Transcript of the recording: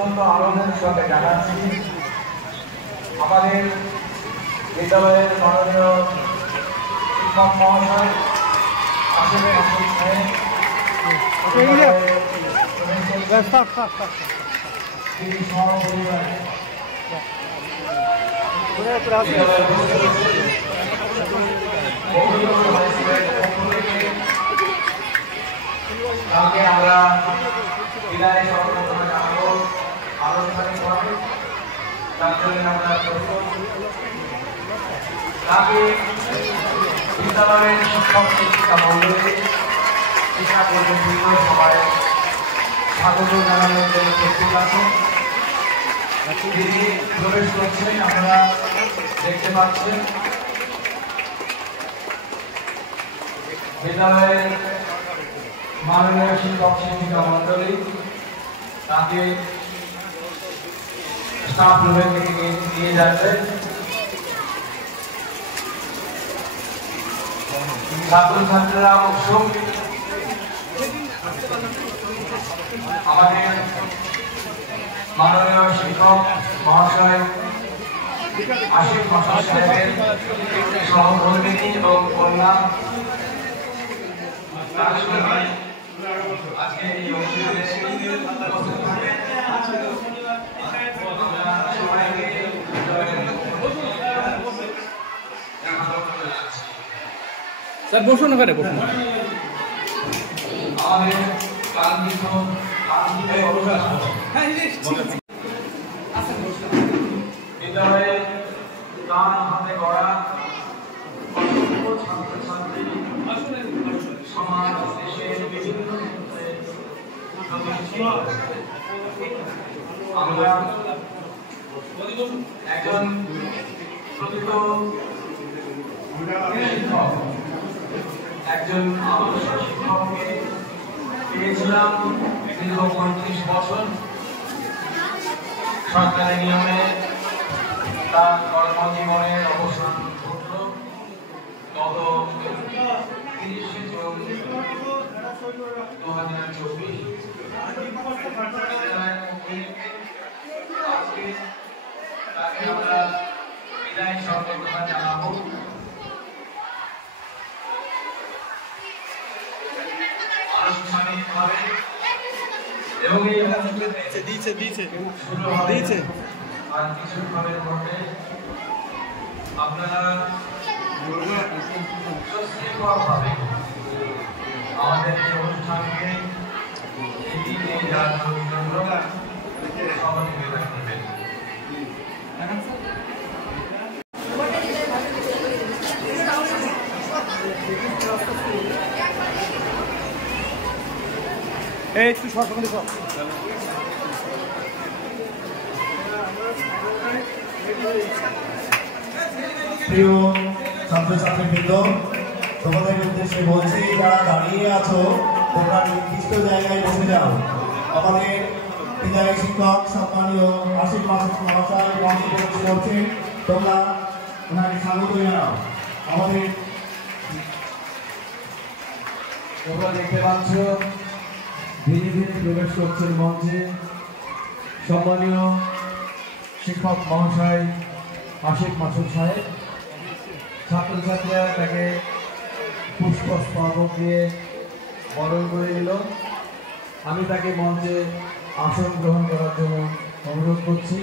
অত্যন্ত আনন্দের সঙ্গে জানাচ্ছি আমাদের বিদ্যালয়ের মাননীয় শিক্ষক মহাশয় আসিফ মাসুদ সাহেব তাকে আমরা বিদায় সর্বপ্রথমে জানাবো আনুষ্ঠানিকভাবে। তার জন্য আমরা তাকে বিদ্যালয়ের শিক্ষক শিক্ষিকা মন্ডলী শিক্ষা কর্মীবৃন্দ সবাই স্বাগত জানানোর জন্য প্রস্তুত আছেন। তিনি প্রবেশ করছেন, আপনারা দেখতে পাচ্ছেন। বিদ্যালয়ের মাননীয় শিক্ষক শিক্ষিকা মন্ডলী তাকে স্টাফ রুমে থেকে নিয়ে যাচ্ছেন। ছাত্রছাত্রীরা অবশ্য আমাদের মাননীয় শিক্ষক মহাশয় আসিফ মাসুদ সাহেবের সহধর্মিনী এবং কন্যা আজকে এই অনুষ্ঠানে স্যার বসুন, ওখানে বসুন। বিদ্যালয়ে গান হাতে গড়া ছাত্রছাত্রী সমাজ দেশের বিভিন্ন আমরা একজন প্রকৃত শিক্ষক, একজন আদর্শ শিক্ষককে পেয়েছিলাম দীর্ঘ ৩৫ বছর। সরকারি নিয়মে তার কর্মজীবনের অবসান ঘটল গত ৩০শে জুন ২০২৪। আজকে তাকে আমরা বিদায় সর্বপ্রথম জানাবো। আনুষ্ঠানিকভাবে এবং এই দিয়েছে আর কিছুক্ষণের মধ্যে আপনারা সুশৃঙ্খলভাবে আমাদের এই অনুষ্ঠানকে এগিয়ে নিয়ে যাওয়ার জন্য সহযোগিতা করবেন। একটু সরকারি সব প্রিয় ছাত্রছাত্রীবৃন্দ, তোমাদের উদ্দেশ্যে বলছি, যারা দাঁড়িয়ে আছো তোমরা নির্দিষ্ট জায়গায় বসে যাও। আমাদের বিদায়ী শিক্ষক সম্মানীয় আসিফ মাসুদ মহাশয় মঞ্চে প্রবেশ করছেন, তোমরা ওনাকে স্বাগত জানাও। আমাদের তোমরা দেখতে পাচ্ছ ধীরে ধীরে প্রবেশ করছেন মঞ্চে সম্মানীয় শিক্ষক মহাশয় আসিফ মাসুদ সাহেব। ছাত্রছাত্রীরা তাকে পুষ্পস্তবক দিয়ে বরণ করে নিল। আমি তাকে মঞ্চে আসন গ্রহণ করার জন্য অনুরোধ করছি।